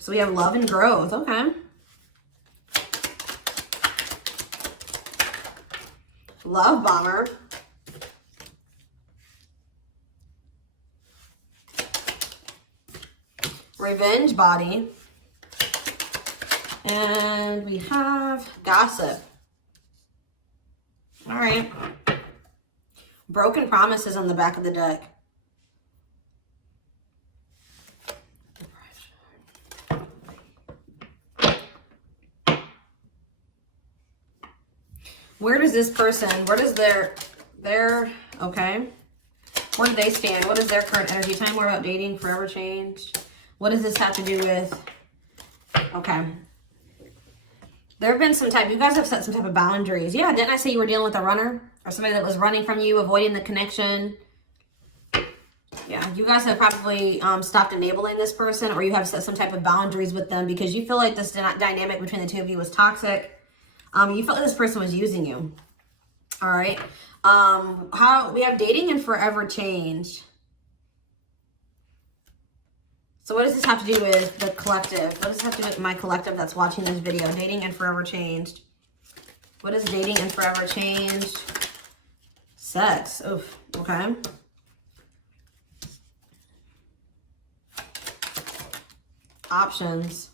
So we have love and growth. Okay. Love bomber. Revenge body. And we have gossip. All right. Broken promises on the back of the deck. Where does this person, where does their, okay. Where do they stand? What is their current energy? Tell me more about dating, forever change. What does this have to do with, okay. There have been some type, you guys have set some type of boundaries. Yeah, didn't I say you were dealing with a runner? Or somebody that was running from you, avoiding the connection? Yeah, you guys have probably stopped enabling this person, or you have set some type of boundaries with them because you feel like this dynamic between the two of you was toxic. You felt like this person was using you. All right. How we have dating and forever change. So what does this have to do with the collective? What does this have to do with my collective that's watching this video? Dating and forever changed. What is dating and forever changed? Sex. Oof. Okay. Options.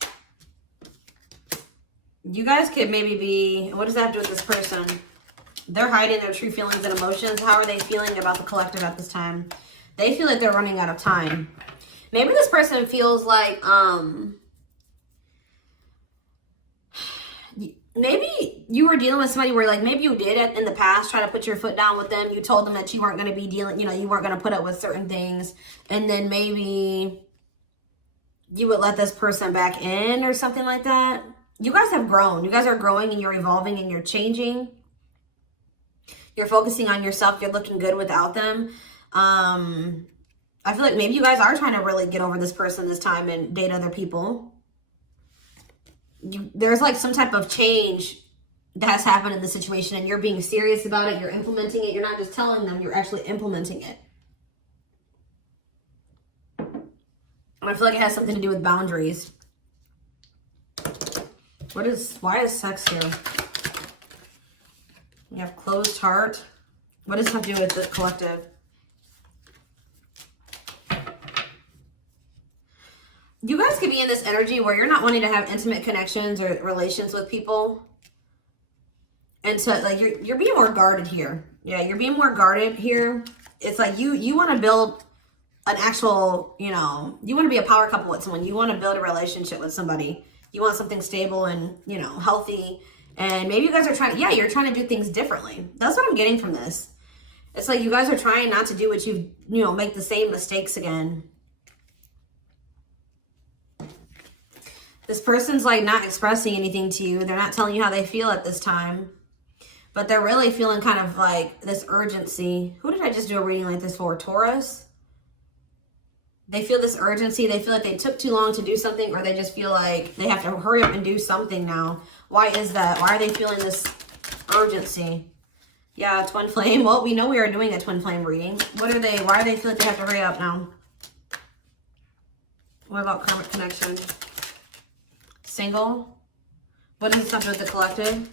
You guys could maybe be, what does that have to do with this person? They're hiding their true feelings and emotions. How are they feeling about the collective at this time? They feel like they're running out of time. Maybe this person feels like, maybe you were dealing with somebody where like, maybe you did in the past try to put your foot down with them. You told them that you weren't going to be dealing, you know, you weren't going to put up with certain things. And then maybe you would let this person back in or something like that. You guys have grown. You guys are growing and you're evolving and you're changing. You're focusing on yourself. You're looking good without them. I feel like maybe you guys are trying to really get over this person this time and date other people. There's like some type of change that has happened in the situation and you're being serious about it. You're implementing it. You're not just telling them, you're actually implementing it. And I feel like it has something to do with boundaries. Why is sex here? You have closed heart. What does it have to do with the collective? You guys could be in this energy where you're not wanting to have intimate connections or relations with people. And so like you're being more guarded here. Yeah, you're being more guarded here. It's like you want to build an actual, you know, you want to be a power couple with someone. You want to build a relationship with somebody. You want something stable and, you know, healthy. And maybe you guys are trying to, yeah, you're trying to do things differently. That's what I'm getting from this. It's like you guys are trying not to do what you know, make the same mistakes again. This person's like not expressing anything to you. They're not telling you how they feel at this time. But they're really feeling kind of like this urgency. Who did I just do a reading like this for? Taurus? They feel this urgency. They feel like they took too long to do something, or they just feel like they have to hurry up and do something now. Why is that? Why are they feeling this urgency? Yeah, twin flame. Well, we know we are doing a twin flame reading. What are they? Why do they feel like they have to hurry up now? What about karmic connection? Single. What does this have to do with the collective?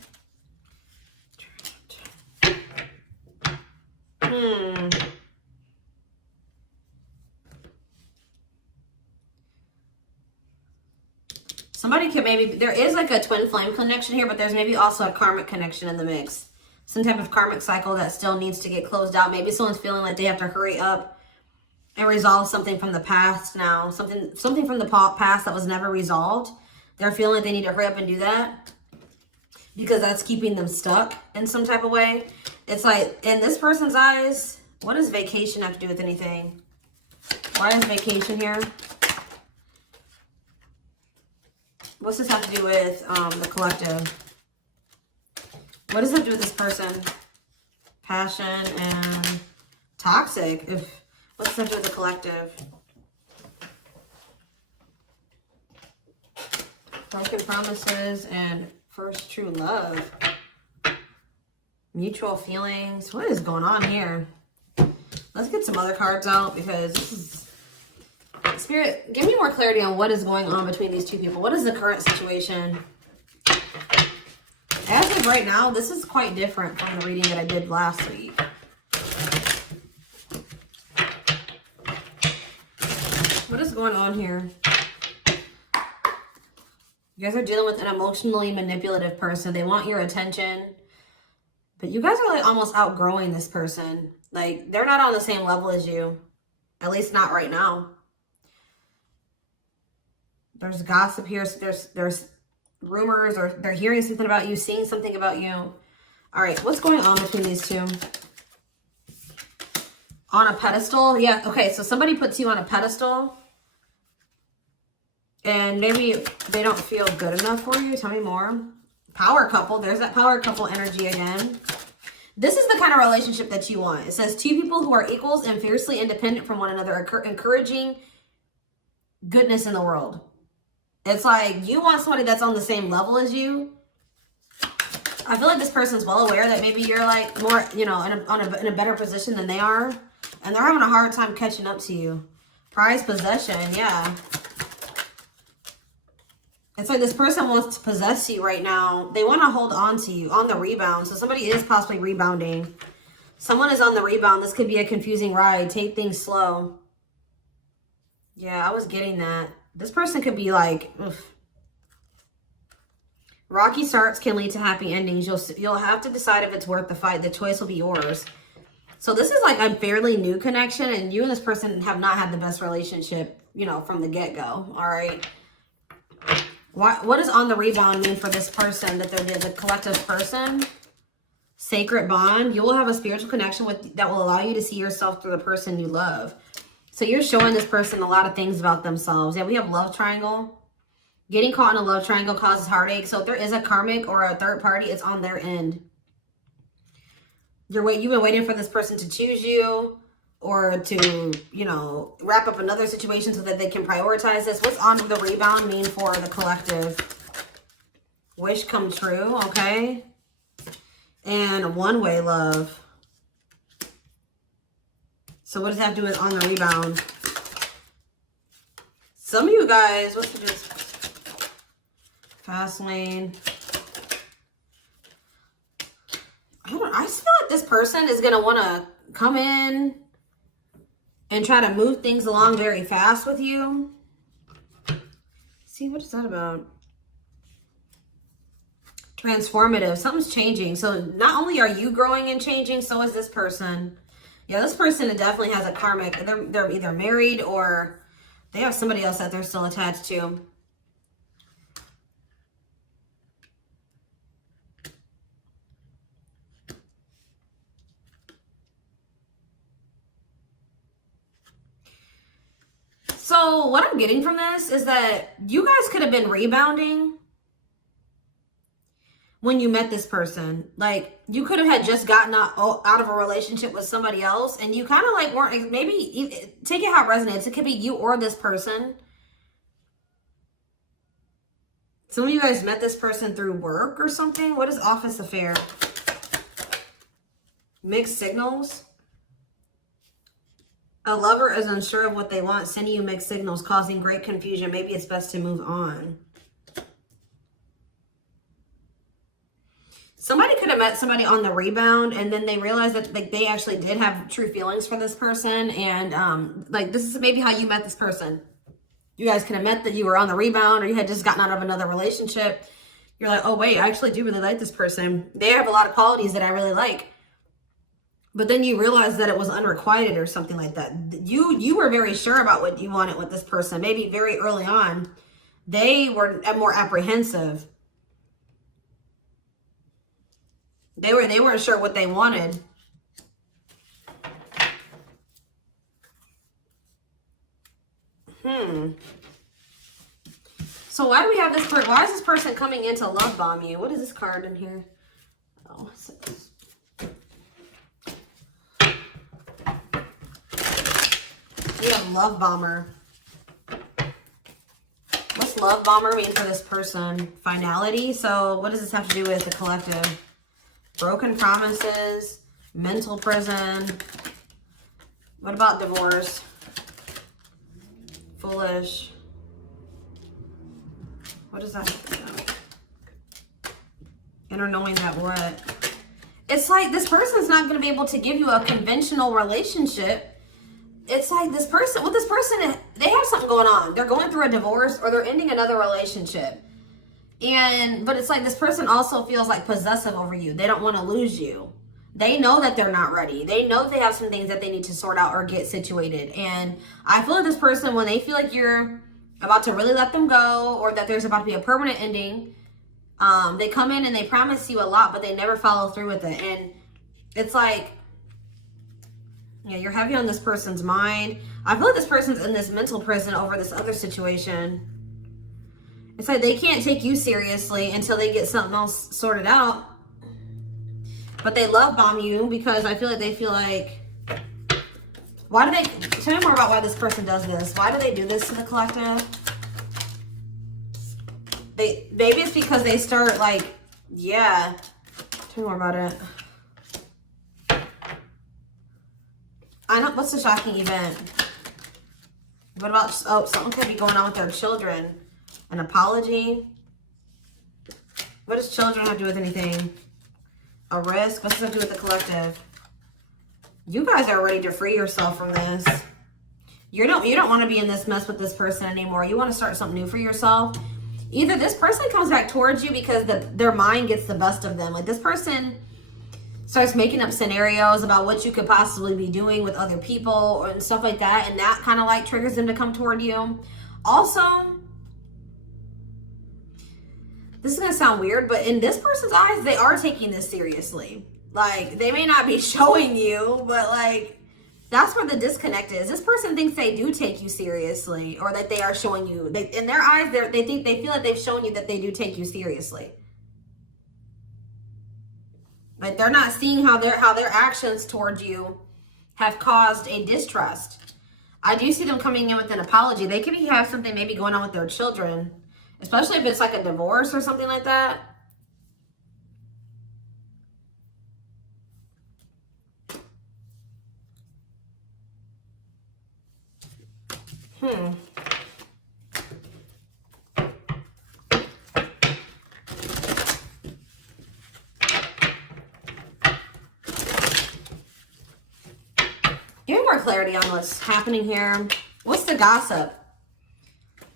Somebody could maybe, there is like a twin flame connection here, but there's maybe also a karmic connection in the mix. Some type of karmic cycle that still needs to get closed out. Maybe someone's feeling like they have to hurry up and resolve something from the past now. Something from the past that was never resolved. They're feeling like they need to hurry up and do that because that's keeping them stuck in some type of way. It's like, in this person's eyes, what does vacation have to do with anything? Why is vacation here? What's this have to do with the collective? What does that do with this person? Passion and toxic. What's that do with the collective? Broken promises and first true love. Mutual feelings. What is going on here? Let's get some other cards out because this Spirit, give me more clarity on what is going on between these two people. What is the current situation? As of right now, this is quite different from the reading that I did last week. What is going on here? You guys are dealing with an emotionally manipulative person. They want your attention. But you guys are like almost outgrowing this person. Like, they're not on the same level as you. At least not right now. There's gossip here. There's rumors, or they're hearing something about you, seeing something about you. All right, what's going on between these two? On a pedestal? Yeah, okay, so somebody puts you on a pedestal. And maybe they don't feel good enough for you. Tell me more. Power couple. There's that power couple energy again. This is the kind of relationship that you want. It says 2 people who are equals and fiercely independent from one another, encouraging goodness in the world. It's like you want somebody that's on the same level as you. I feel like this person's well aware that maybe you're like more, you know, in a better position than they are. And they're having a hard time catching up to you. Prized possession, yeah. It's like this person wants to possess you right now. They want to hold on to you on the rebound. So somebody is possibly rebounding. Someone is on the rebound. This could be a confusing ride. Take things slow. Yeah, I was getting that. This person could be like, oof. Rocky starts can lead to happy endings. You'll have to decide if it's worth the fight. The choice will be yours. So this is like a fairly new connection, and you and this person have not had the best relationship, you know, from the get-go. All right. What does on the rebound mean for this person that they're the collective person? Sacred bond. You will have a spiritual connection that will allow you to see yourself through the person you love. So you're showing this person a lot of things about themselves. Yeah, we have love triangle. Getting caught in a love triangle causes heartache. So if there is a karmic or a third party, it's on their end. You've been waiting for this person to choose you, or to, you know, wrap up another situation so that they can prioritize this. What's on the rebound mean for the collective? Wish come true, okay? And one-way love. So what does that have to do with on the rebound? Some of you guys, what's the fast lane? I just feel like this person is going to want to come in and try to move things along very fast with you. See, what is that about? Transformative. Something's changing. So not only are you growing and changing, so is this person. Yeah, this person definitely has a karmic. They're either married or they have somebody else that they're still attached to. So what I'm getting from this is that you guys could have been rebounding when you met this person. Like, you could have had just gotten out of a relationship with somebody else, and you kind of like weren't, maybe take it how it resonates. It could be you or this person. Some of you guys met this person through work or something. What is office affair? Mixed signals. A lover is unsure of what they want, sending you mixed signals, causing great confusion. Maybe it's best to move on. Somebody could have met somebody on the rebound, and then they realized that like they actually did have true feelings for this person. And like, this is maybe how you met this person. You guys could have met that you were on the rebound, or you had just gotten out of another relationship. You're like, oh wait, I actually do really like this person. They have a lot of qualities that I really like. But then you realize that it was unrequited or something like that. You were very sure about what you wanted with this person. Maybe very early on, they were more apprehensive. They weren't sure what they wanted. So why do we have this person? Why is this person coming in to love bomb you? What is this card in here? Oh, what's this? We have love bomber. What's love bomber mean for this person? Finality. So what does this have to do with the collective? Broken promises, mental prison. What about divorce? Foolish. What is that? Inner knowing that what? It's like this person's not going to be able to give you a conventional relationship. It's like this person, with this person, they have something going on. They're going through a divorce or they're ending another relationship. But it's like this person also feels like possessive over you. They don't want to lose you. They know that they're not ready. They know they have some things that they need to sort out or get situated. And I feel like this person, when they feel like you're about to really let them go or that there's about to be a permanent ending, they come in and they promise you a lot, but they never follow through with it. And it's like, yeah, you're heavy on this person's mind. I feel like this person's in this mental prison over this other situation. It's like they can't take you seriously until they get something else sorted out. But they love bomb you because I feel like they feel like, why do they, tell me more about why this person does this. Why do they do this to the collective? Maybe it's because they start like, yeah. Tell me more about it. I know, what's the shocking event? What about, oh, something could be going on with their children. An apology. What does children have to do with anything? A risk? What's this have to do with the collective? You guys are ready to free yourself from this. You don't want to be in this mess with this person anymore. You want to start something new for yourself. Either this person comes back towards you because their mind gets the best of them. Like this person starts making up scenarios about what you could possibly be doing with other people and stuff like that. And that kind of like triggers them to come toward you. Also, this is going to sound weird, but in this person's eyes, they are taking this seriously. Like, they may not be showing you, but like, that's where the disconnect is. This person thinks they do take you seriously, or that they are showing you. In their eyes, they feel like they've shown you that they do take you seriously. Like, they're not seeing how their actions towards you have caused a distrust. I do see them coming in with an apology. They could have something maybe going on with their children. Especially if it's like a divorce or something like that. Give me more clarity on what's happening here. What's the gossip?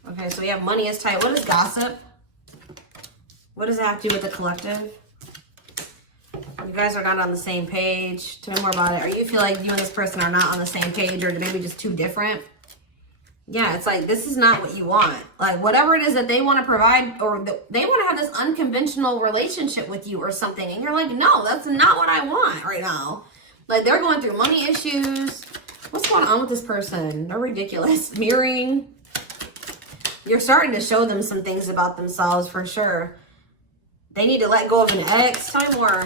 Okay, so we have money is tight. What is gossip? What does it have to do with the collective? You guys are not on the same page. Tell me more about it. Or you feel like you and this person are not on the same page, or maybe just too different? Yeah, it's like, this is not what you want. Like, whatever it is that they want to provide, or they want to have this unconventional relationship with you or something. And you're like, no, that's not what I want right now. Like, they're going through money issues. What's going on with this person? They're ridiculous. Mirroring. You're starting to show them some things about themselves for sure. They need to let go of an ex. Tell me more.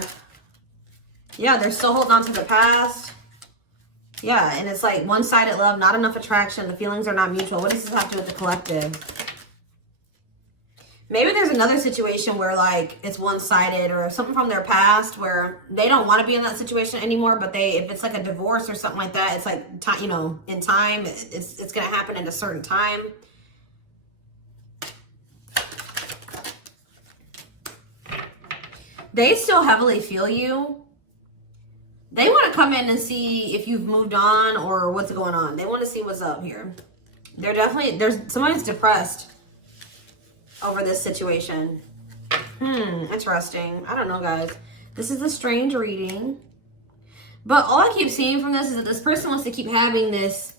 Yeah, they're still holding on to the past. Yeah, and it's like one-sided love, not enough attraction. The feelings are not mutual. What does this have to do with the collective? Maybe there's another situation where like it's one-sided, or something from their past where they don't want to be in that situation anymore, but if it's like a divorce or something like that, it's like, you know, in time, it's going to happen at a certain time. They still heavily feel you. They want to come in and see if you've moved on or what's going on. They want to see what's up here. They're definitely, somebody's depressed over this situation. Interesting. I don't know, guys. This is a strange reading. But all I keep seeing from this is that this person wants to keep having this.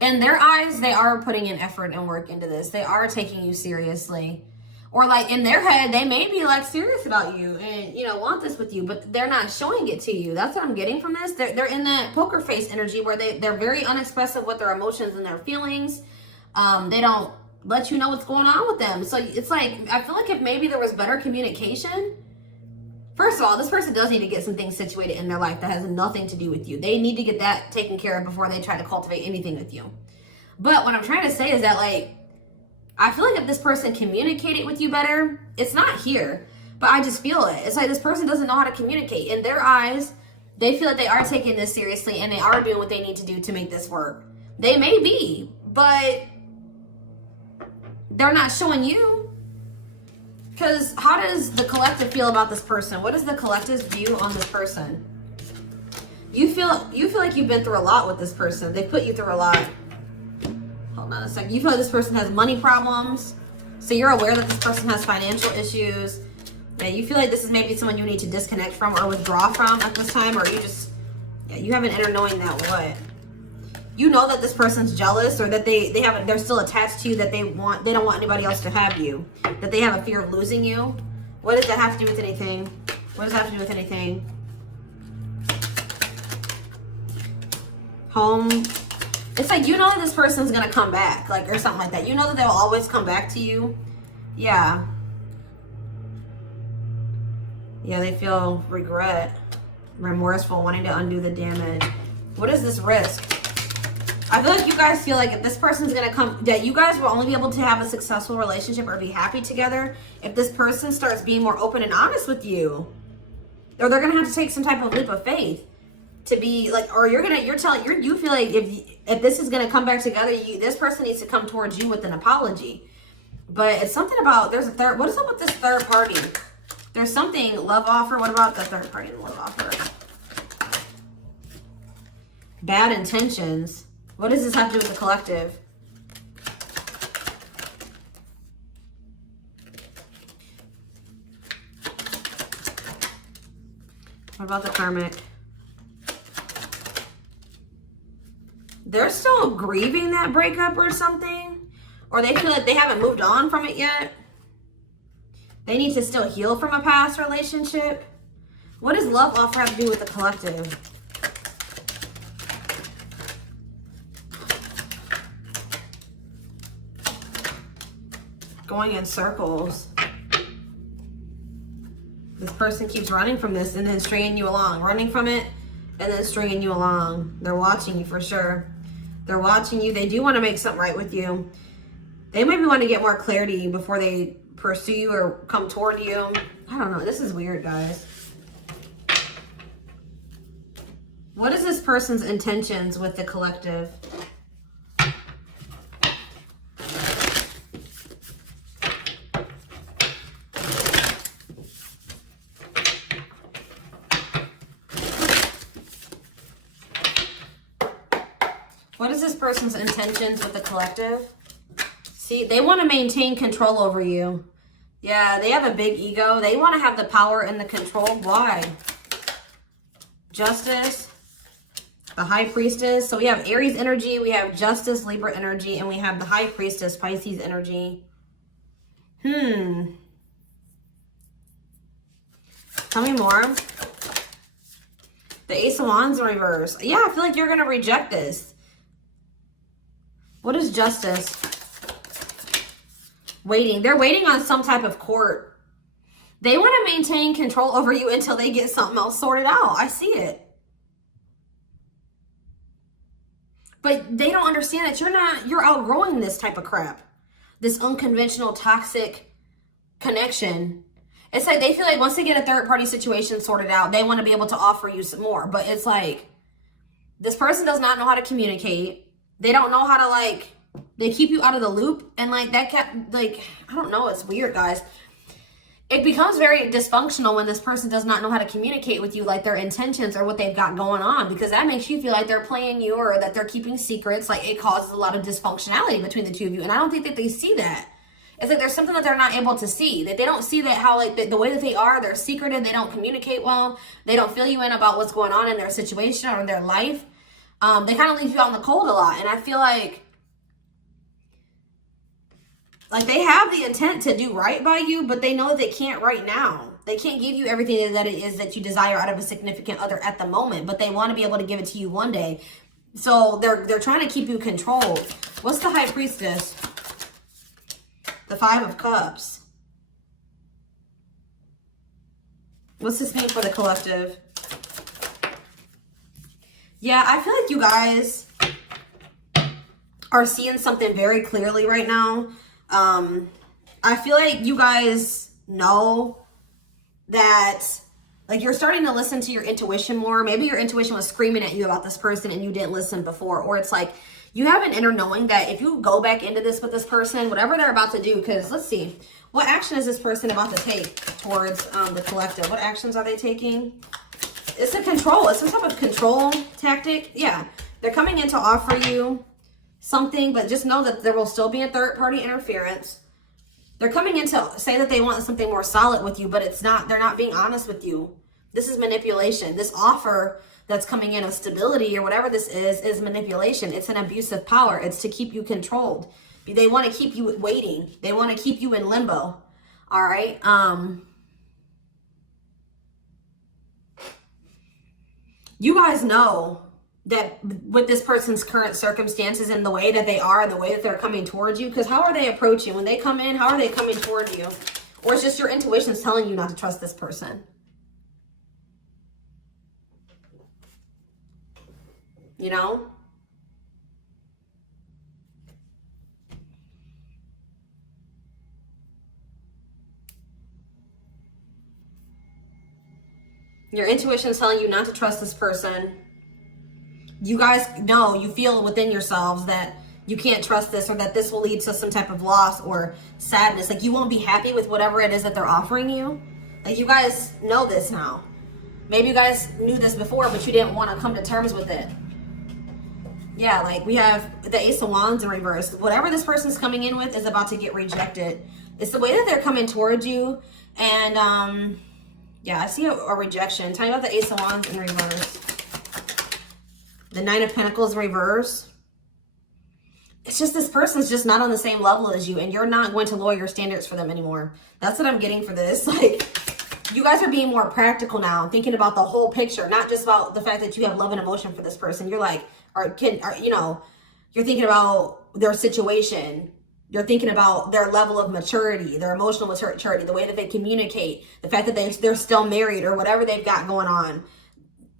In their eyes, they are putting in effort and work into this. They are taking you seriously. Or like in their head, they may be like serious about you and, you know, want this with you, but they're not showing it to you. That's what I'm getting from this. They're in that poker face energy where they're very unexpressive with their emotions and their feelings. They don't let you know what's going on with them. So it's like, I feel like if maybe there was better communication. First of all, this person does need to get some things situated in their life that has nothing to do with you. They need to get that taken care of before they try to cultivate anything with you. But what I'm trying to say is that, like, I feel like if this person communicated with you better, it's not here, but I just feel it. It's like this person doesn't know how to communicate. In their eyes, they feel like they are taking this seriously and they are doing what they need to do to make this work. They may be, but they're not showing you. Because how does the collective feel about this person? What is the collective's view on this person? You feel like you've been through a lot with this person. They put you through a lot. Hold on a second. You feel like this person has money problems. So you're aware that this person has financial issues. Yeah, you feel like this is maybe someone you need to disconnect from or withdraw from at this time, or you just, yeah, you have an inner knowing that what? You know that this person's jealous, or that they're still attached to you, that they don't want anybody else to have you, that they have a fear of losing you. What does that have to do with anything? What does that have to do with anything? Home. It's like, you know that this person's gonna come back, like, or something like that. You know that they'll always come back to you. Yeah. Yeah, they feel regret, remorseful, wanting to undo the damage. What is this risk? I feel like you guys feel like if this person's gonna come, that you guys will only be able to have a successful relationship or be happy together if this person starts being more open and honest with you. Or they're gonna have to take some type of leap of faith to be like, or you feel like if this is gonna come back together, this person needs to come towards you with an apology. But it's something about, there's a third, what is up with this third party? There's something, love offer. What about the third party love offer? Bad intentions. What does this have to do with the collective? What about the karmic? They're still grieving that breakup or something. Or they feel like they haven't moved on from it yet. They need to still heal from a past relationship. What does love offer have to do with the collective? Going in circles. This person keeps running from this and then stringing you along. Running from it and then stringing you along. They're watching you for sure. They're watching you. They do want to make something right with you. They maybe want to get more clarity before they pursue you or come toward you. I don't know. This is weird, guys. What is this person's intentions with the collective? What is this person's intentions with the collective? See, they want to maintain control over you. Yeah, they have a big ego. They want to have the power and the control. Why? Justice. The High Priestess. So we have Aries energy. We have Justice, Libra energy. And we have the High Priestess, Pisces energy. Tell me more. The Ace of Wands in reverse. Yeah, I feel like you're going to reject this. What is Justice? Waiting. They're waiting on some type of court. They want to maintain control over you until they get something else sorted out. I see it. But they don't understand that you're outgrowing this type of crap. This unconventional, toxic connection. It's like they feel like once they get a third party situation sorted out, they want to be able to offer you some more. But it's like, this person does not know how to communicate. They don't know how to, like, they keep you out of the loop. And like that kept, like, I don't know. It's weird, guys. It becomes very dysfunctional when this person does not know how to communicate with you, like their intentions or what they've got going on, because that makes you feel like they're playing you or that they're keeping secrets. Like it causes a lot of dysfunctionality between the two of you. And I don't think that they see that. It's like there's something that they're not able to see, that they don't see that how like the way that they are, they're secretive. They don't communicate well. They don't fill you in about what's going on in their situation or in their life. They kind of leave you out in the cold a lot. And I feel like they have the intent to do right by you, but they know they can't right now. They can't give you everything that it is that you desire out of a significant other at the moment, but they want to be able to give it to you one day. So they're trying to keep you controlled. What's the High Priestess? The Five of Cups. What's this mean for the collective? Yeah, I feel like you guys are seeing something very clearly right now. I feel like you guys know that, like, you're starting to listen to your intuition more. Maybe your intuition was screaming at you about this person and you didn't listen before. Or it's like You have an inner knowing that if you go back into this with this person, whatever they're about to do, because let's see, what action is this person about to take towards the collective? What actions are they taking? It's a control. It's some type of control tactic. Yeah, they're coming in to offer you something, but just know that there will still be a third-party interference. They're coming in to say that they want something more solid with you, but it's not. They're not being honest with you. This is manipulation. This offer that's coming in of stability or whatever this is manipulation. It's an abuse of power. It's to keep you controlled. They want to keep you waiting. They want to keep you in limbo. All right. You guys know that with this person's current circumstances and the way that they are and the way that they're coming towards you, because how are they approaching? When they come in, how are they coming toward you? Or it's just your intuition's telling you not to trust this person. You know? Your intuition's telling you not to trust this person. You guys know, you feel within yourselves that you can't trust this, or that this will lead to some type of loss or sadness. Like you won't be happy with whatever it is that they're offering you. Like you guys know this now. Maybe you guys knew this before, but you didn't want to come to terms with it. Yeah, like we have the Ace of Wands in reverse. Whatever this person's coming in with is about to get rejected. It's the way that they're coming towards you. And yeah, I see a rejection. Tell me about the Ace of Wands in reverse. The Nine of Pentacles reverse. It's just this person's just not on the same level as you, and you're not going to lower your standards for them anymore. That's what I'm getting for this. Like, you guys are being more practical now, thinking about the whole picture, not just about the fact that you have love and emotion for this person. You're like, you know, you're thinking about their situation. You're thinking about their level of maturity, their emotional maturity, the way that they communicate, the fact that they're still married or whatever they've got going on.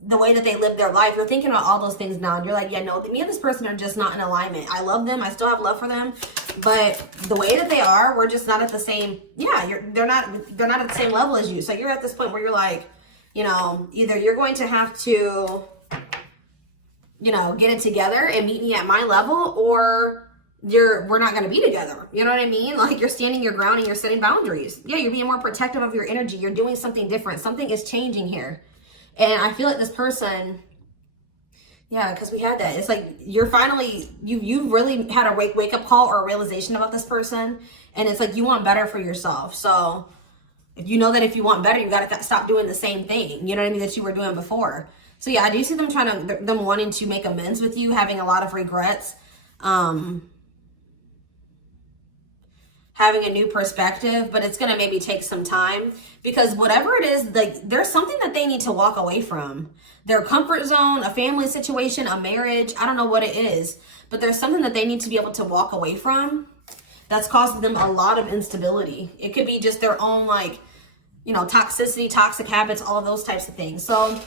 The way that they live their life. You're thinking about all those things now, and you're like, yeah, no, me and this person are just not in alignment. I love them, I still have love for them, but the way that they are, we're just not at the same, yeah, they're not at the same level as you. So you're at this point where you're like, you know, either you're going to have to, you know, get it together and meet me at my level, or we're not going to be together. You know what I mean? Like, you're standing your ground and you're setting boundaries. Yeah, you're being more protective of your energy. You're doing something different. Something is changing here. And I feel like this person, yeah, because we had that. It's like you're finally, you've really had a wake up call or a realization about this person. And it's like you want better for yourself. So if you know that if you want better, you got to stop doing the same thing, you know what I mean, that you were doing before. So yeah, I do see them them wanting to make amends with you, having a lot of regrets, having a new perspective, but it's going to maybe take some time, because whatever it is, like, there's something that they need to walk away from. Their comfort zone, a family situation, a marriage, I don't know what it is, but there's something that they need to be able to walk away from that's causing them a lot of instability. It could be just their own, like, you know, toxicity, toxic habits, all of those types of things. So